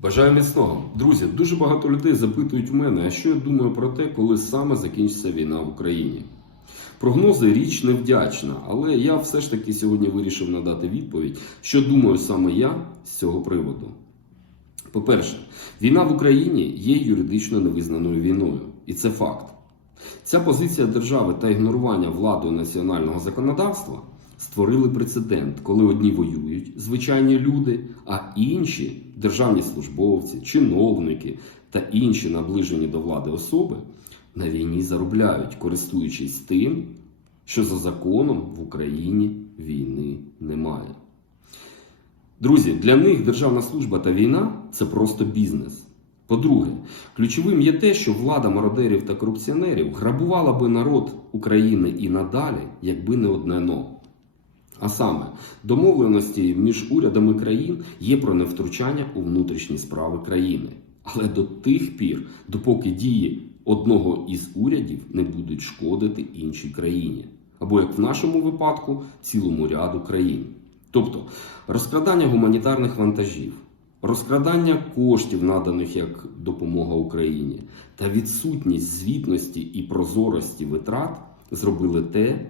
Бажаю міцного. Друзі, дуже багато людей запитують в мене, а що я думаю про те, коли саме закінчиться війна в Україні. Прогнози річ невдячна, але я все ж таки сьогодні вирішив надати відповідь, що думаю саме я з цього приводу. По-перше, війна в Україні є юридично невизнаною війною, і це факт. Ця позиція держави та ігнорування владою національного законодавства створили прецедент, коли одні воюють, звичайні люди, а інші державні службовці, чиновники та інші наближені до влади особи на війні заробляють, користуючись тим, що за законом в Україні війни немає. Друзі, для них державна служба та війна це просто бізнес. По-друге, ключовим є те, що влада мародерів та корупціонерів грабувала би народ України і надалі, якби не одне но. А саме, домовленості між урядами країн є про невтручання у внутрішні справи країни. Але до тих пір, допоки дії одного із урядів не будуть шкодити іншій країні, або як в нашому випадку, цілому ряду країн. Тобто розкрадання гуманітарних вантажів, розкрадання коштів, наданих як допомога Україні, та відсутність звітності і прозорості витрат зробили те,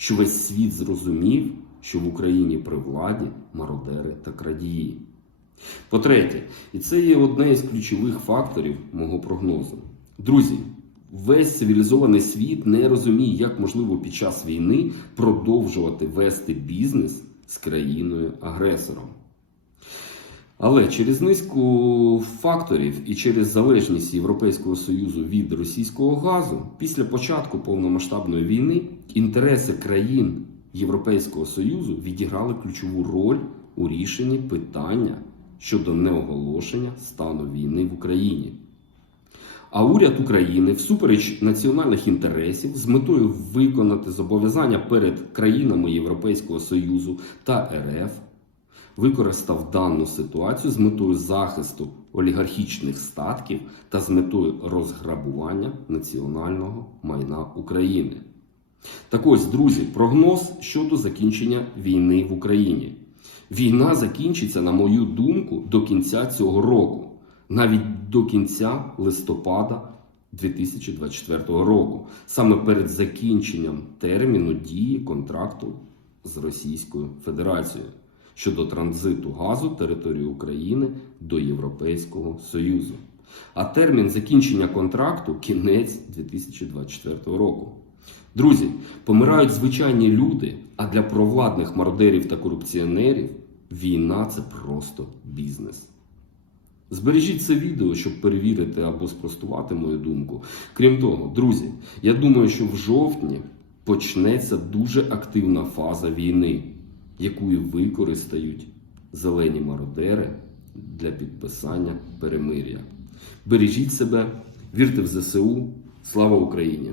що весь світ зрозумів, що в Україні при владі мародери та крадії. По-третє, і це є одне із ключових факторів мого прогнозу. Друзі, весь цивілізований світ не розуміє, як можливо під час війни продовжувати вести бізнес з країною-агресором. Але через низку факторів і через залежність Європейського Союзу від російського газу після початку повномасштабної війни інтереси країн Європейського Союзу відіграли ключову роль у рішенні питання щодо неоголошення стану війни в Україні. А уряд України, всупереч національних інтересів, з метою виконати зобов'язання перед країнами Європейського Союзу та РФ використав дану ситуацію з метою захисту олігархічних статків та з метою розграбування національного майна України. Так ось, друзі, прогноз щодо закінчення війни в Україні. Війна закінчиться, на мою думку, до кінця цього року, навіть до кінця листопада 2024 року, саме перед закінченням терміну дії контракту з Російською Федерацією щодо транзиту газу території України до Європейського Союзу. А термін закінчення контракту кінець 2024 року. Друзі, помирають звичайні люди, а для провладних мародерів та корупціонерів війна це просто бізнес. Збережіть це відео, щоб перевірити або спростувати мою думку. Крім того, друзі, я думаю, що в жовтні почнеться дуже активна фаза війни, яку використають зелені мародери для підписання перемир'я. Бережіть себе, вірте в ЗСУ. Слава Україні!